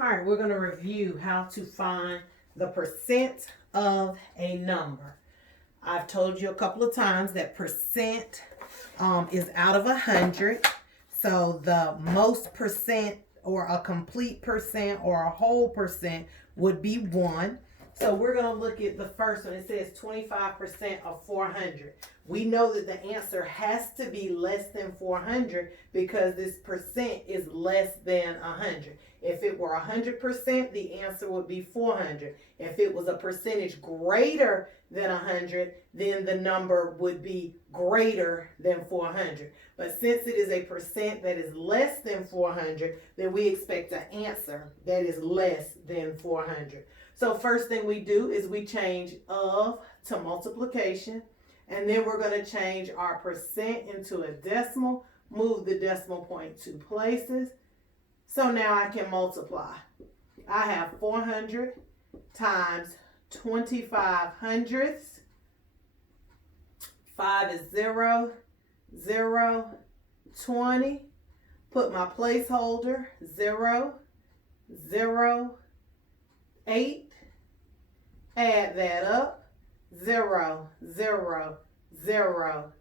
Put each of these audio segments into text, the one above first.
All right, we're going to review how to find the percent of a number. I've told you a couple of times that percent is out of 100. So the most percent or a complete percent or a whole percent would be 1. So we're going to look at the first one. It says 25% of 400. We know that the answer has to be less than 400 because this percent is less than 100. If it were 100%, the answer would be 400. If it was a percentage greater than 100, then the number would be greater than 400. But since it is a percent that is less than 400, then we expect an answer that is less than 400. So first thing we do is we change of to multiplication, and then we're going to change our percent into a decimal, move the decimal point 2 places. So now I can multiply. I have 400 times 25 hundredths. 5 is 0, 0, 20. Put my placeholder, 0, 0, 8. Add that up, 0, 0, 0.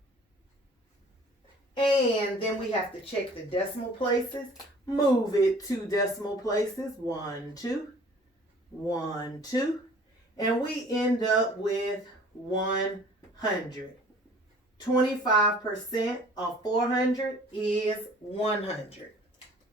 And then we have to check the decimal places. Move it 2 decimal places, 1, 2, 1, 2. And we end up with 100. 25% of 400 is 100.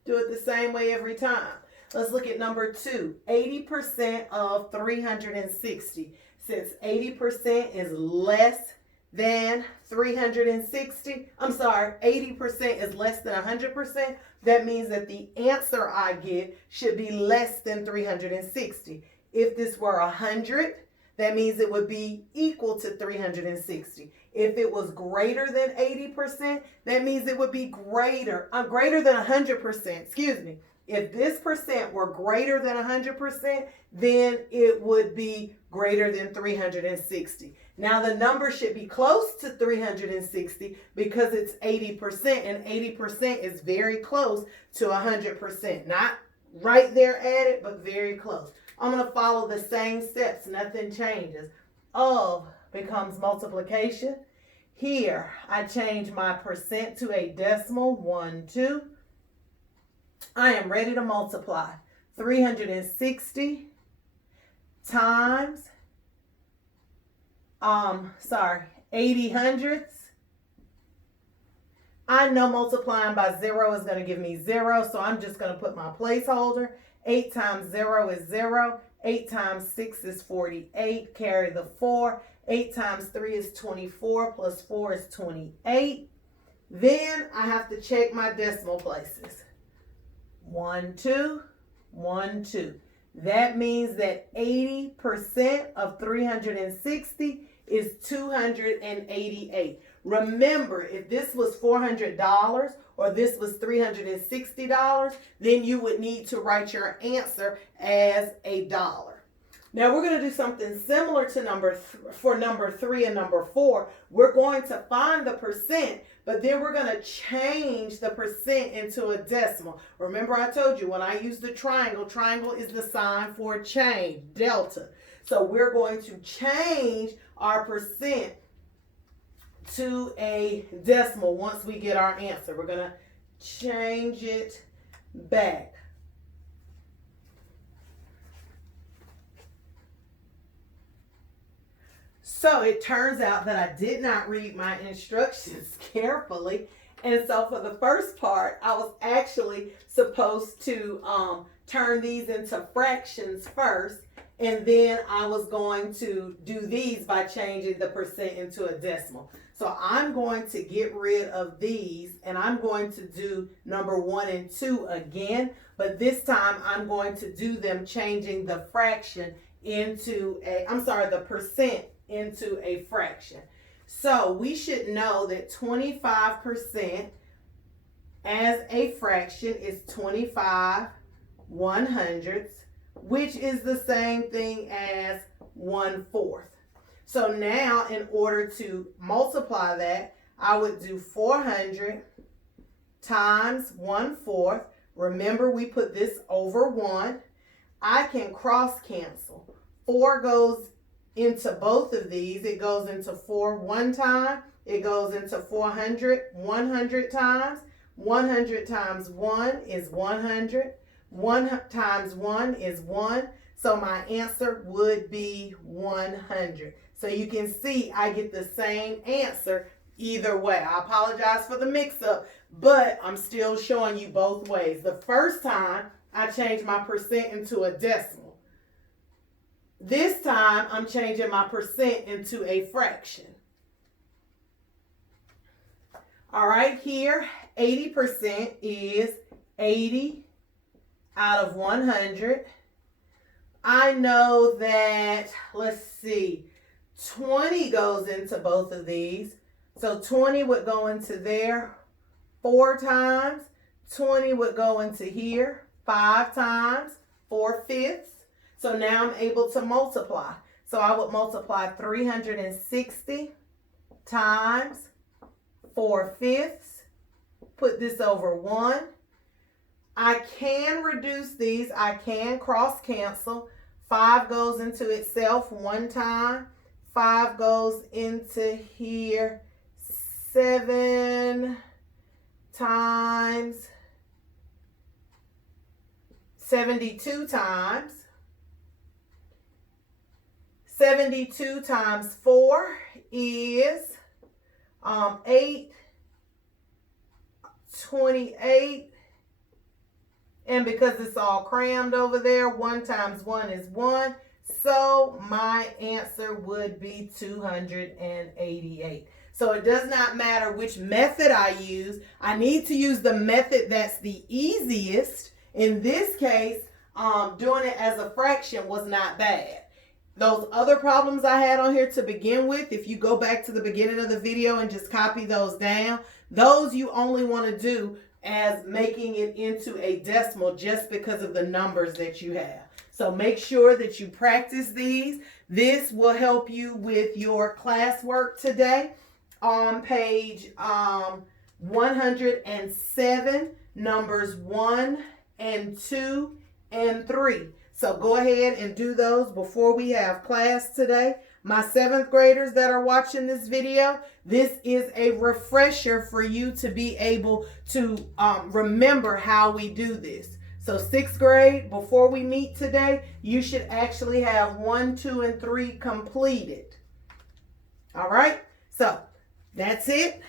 Do it the same way every time. Let's look at number 2. 80% of 360. Since 80% is less than 360, 80% is less than 100%, that means that the answer I get should be less than 360. If this were 100, that means it would be equal to 360. If it was greater than 80%, that means it would be greater than 100%, excuse me. If this percent were greater than 100%, then it would be greater than 360. Now the number should be close to 360 because it's 80%, and 80% is very close to 100%. Not right there at it, but very close. I'm going to follow the same steps. Nothing changes. Of becomes multiplication. Here, I change my percent to a decimal, 1, 2. I am ready to multiply. 360 times, 80 hundredths. I know multiplying by 0 is going to give me 0, so I'm just going to put my placeholder. 8 times 0 is 0. 8 times 6 is 48. Carry the 4. 8 times 3 is 24, plus 4 is 28. Then I have to check my decimal places. 1, 2, 1, 2. That means that 80% of 360 is 288. Remember, if this was $400 or this was $360, then you would need to write your answer as $1. Now we're going to do something similar to number 3 and number 4. We're going to find the percent, but then we're going to change the percent into a decimal. Remember I told you when I use the triangle is the sign for change, delta. So we're going to change our percent to a decimal once we get our answer. We're going to change it back. So it turns out that I did not read my instructions carefully. And so for the first part, I was actually supposed to turn these into fractions first. And then I was going to do these by changing the percent into a decimal. So I'm going to get rid of these and I'm going to do number 1 and 2 again. But this time I'm going to do them changing the fraction into the percent into a fraction. So we should know that 25% as a fraction is 25 1/100ths, which is the same thing as 1/4. So now in order to multiply that, I would do 400 times 1/4. Remember we put this over 1. I can cross cancel. 4 goes into both of these. It goes into 4 one time. It goes into 400 100 times. 100 times 1 is 100. 1 times 1 is 1. So my answer would be 100. So you can see I get the same answer either way. I apologize for the mix-up, but I'm still showing you both ways. The first time, I changed my percent into a decimal. This time, I'm changing my percent into a fraction. All right, here, 80% is 80 out of 100. I know that, let's see, 20 goes into both of these. So 20 would go into there 4 times. 20 would go into here 5 times, 4/5. So now I'm able to multiply. So I would multiply 360 times 4/5. Put this over 1. I can reduce these. I can cross cancel. 5 goes into itself 1 time. 5 goes into here 7 times. 72 times. 72 times 4 is 8. 28. And because it's all crammed over there, 1 times 1 is 1. So my answer would be 288. So it does not matter which method I use. I need to use the method that's the easiest. In this case, doing it as a fraction was not bad. Those other problems I had on here to begin with, if you go back to the beginning of the video and just copy those down, those you only want to do as making it into a decimal just because of the numbers that you have. So make sure that you practice these. This will help you with your classwork today. On page 107, numbers 1 and 2 and 3. So go ahead and do those before we have class today. My 7th graders that are watching this video, this is a refresher for you to be able to remember how we do this. So 6th grade, before we meet today, you should actually have 1, 2, and 3 completed. All right, so that's it.